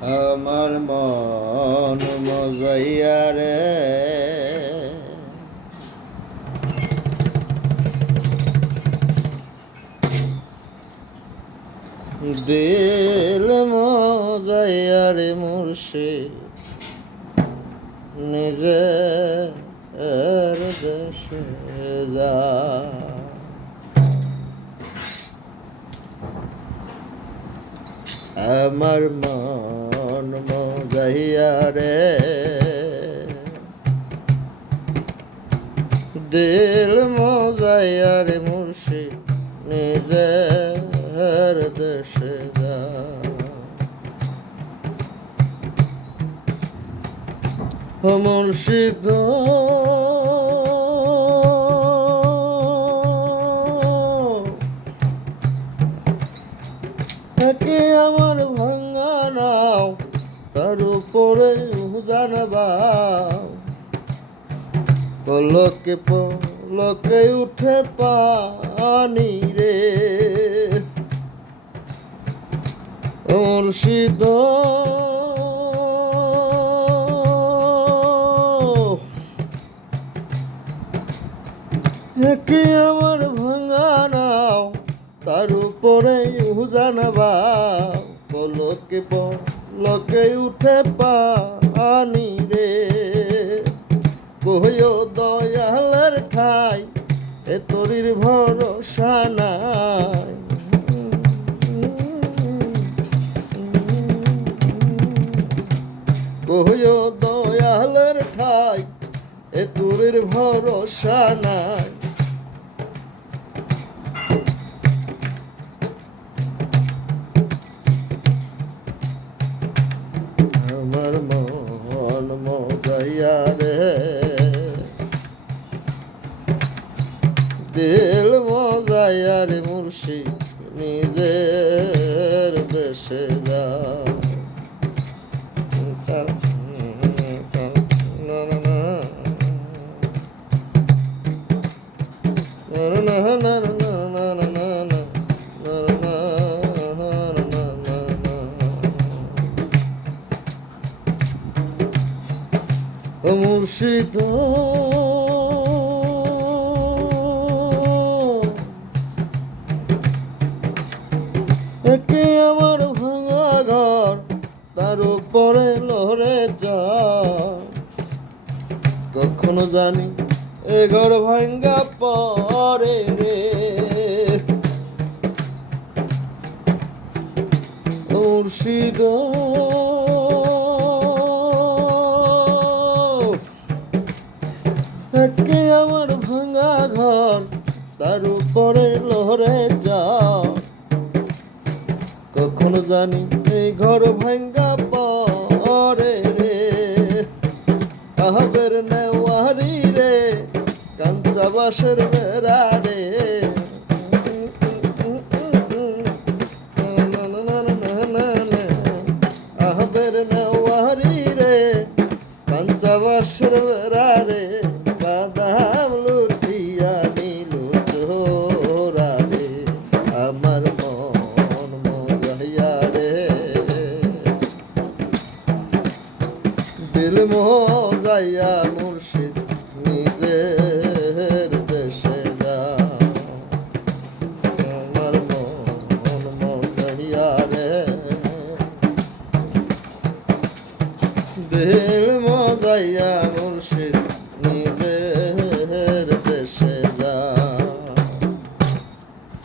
আমার মন মজাইয়া রে। দিল মজাইয়া রে মুর্শিদ নিজে দেশে যা। আমার মজাইয়া রে। দিল মজাইয়া রে মুর্শিদ নিজের দেশে যা। মুর্শিদ। একে আমার উপরে জানবাও পলকে পলকে উঠে পানি রে। মুর্শিদ। একে আমার ভাঙা নাও, তার উপরে জানবা পলকে পলকে উঠে পানি রে। কহিও দয়ালের খাই, এ তরির ভরসা নাই। কহিও দয়ালের ঠাই এ তোরের ভরসা নাই। দিল মজায় আর মুর্শি নিজের দেশে যাও মুর্শিদ তার উপরে লহরে যা। কখনো জানি এ ঘর ভাঙ্গা পরে রে। মুর্শিদ। একে আমার ভাঙা ঘর, তার উপরে লহরে যা। কখনো জানি এই ঘর ভাঙ্গা বাসের বেড়া রে আহবের নেওয়ারি রে কাঞ্চা বাসের বেড়া রে বাদাম লুটিয়া নিল চোরা রে আমার মন মজাইয়া রে। দিল মজাইয়া মুর্শিদ।